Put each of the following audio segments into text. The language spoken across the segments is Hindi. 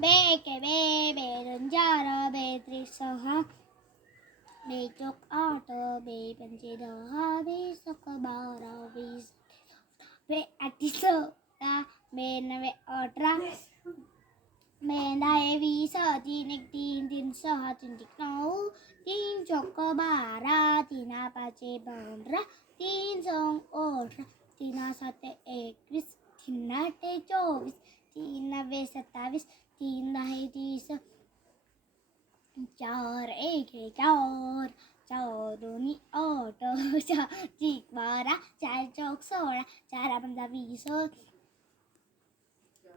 बे एके बे बे दोन चार बे त्रिक सहा बे चौक आठ बे पंचे दहा बे सक बारा वीस बे आठी सोळा बे नवे अठरा बे दहा वीस तीन एक तीन तीन सहा तीन एक नऊ तीन चौक बारा तीन पाचे पंधरा तीन स อง अठरा तीन तीन तीन तीन दहा तीस। चार, एक हे चार। चार दोन्ही आठ चार त्रिक बारा चार, चौक सोळा चार पंधरा वीस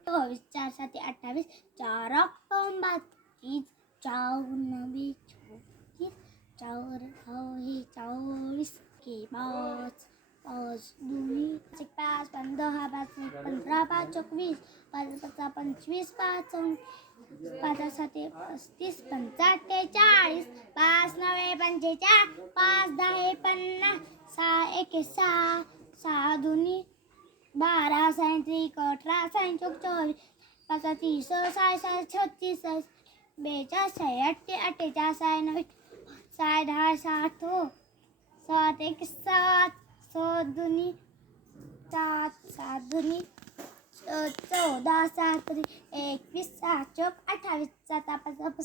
चोवीस चार, साते अठ्ठावीस चार बावीस चार नव्वे चोवीस चार हे चाळीस के पाच पाच दोन्ही पण दहा पाच पंधरा पाच एकवीस पाच पाच पंचवीस पाच पाच साते पस्तीस पंचाहत्तेचाळीस पाच नवे पंचेचाळीस पाच दहा पन्नास सहा एके सहा सहा दोन्ही बारा सायंत्रिक अठरा सायंचोक चोवीस पाच तीस साय साय छत्तीस बेचाळीस साय अठ्ठे अठ्ठेचाळीस साय नव्वे साय दहा सात हो सात एक सात सात दोन्ही सात सात दोन्ही चौ- चौदा सात एकवीस सात चौक अठ्ठावीस सात पाच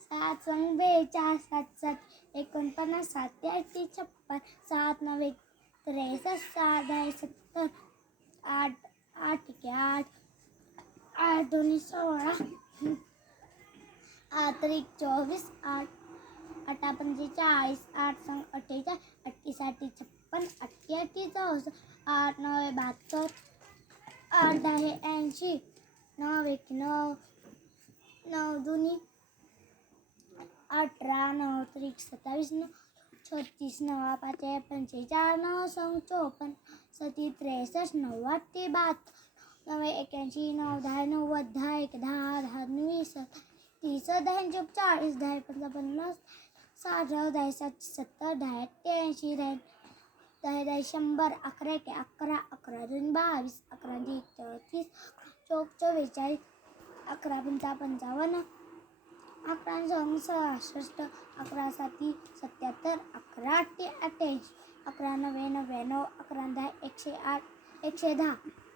सात संग बेचाळीस सात सात एकोणपन्नास सात ते अठ्ठी छप्पन सात नव्वे त्रेसष्ट सात दहा सत्तर आठ आठ के आठ आठ दोन्ही सोळा, आठ त्रिक चोवीस, आठ आठा पंचेचाळीस, आठ संग अठ्ठेचाळीस अठ्ठीसाठी छप्पन अठ्ठी अठ्ठी चौसष्ट आठ, नौ बहत्तर। आठ दहा ऐंशी। नऊ एक नऊ नऊ दोन्ही अठरा नऊ त्रिक सत्तावीस नऊ छत्तीस नऊ पाच पंचेचाळीस नऊ संग चोपन्न सती त्रेसष्ट नव्वद ते बहात्तर। नव्वे एक्याऐंशी नऊ दहा नव्वद दहा एक दहा दहा वीस तीस चाळीस दहा पंधरा पन्नास साठ दहा सात सत्तर दहा दहा दहा दहा शंभर अकरा एक अकरा अकरा दोन बावीस अकरा एक चौतीस चौक चव्वेचाळीस अकरा पंचा पंचावन्न अकरा सॉंग सहासष्ट अकरा साती सत्याहत्तर अकरा अठ्ठे अठ्ठ्याऐंशी अकरा नव्वे नव्याण्णव अकरा दहा एकशे आठ एकशे दहा.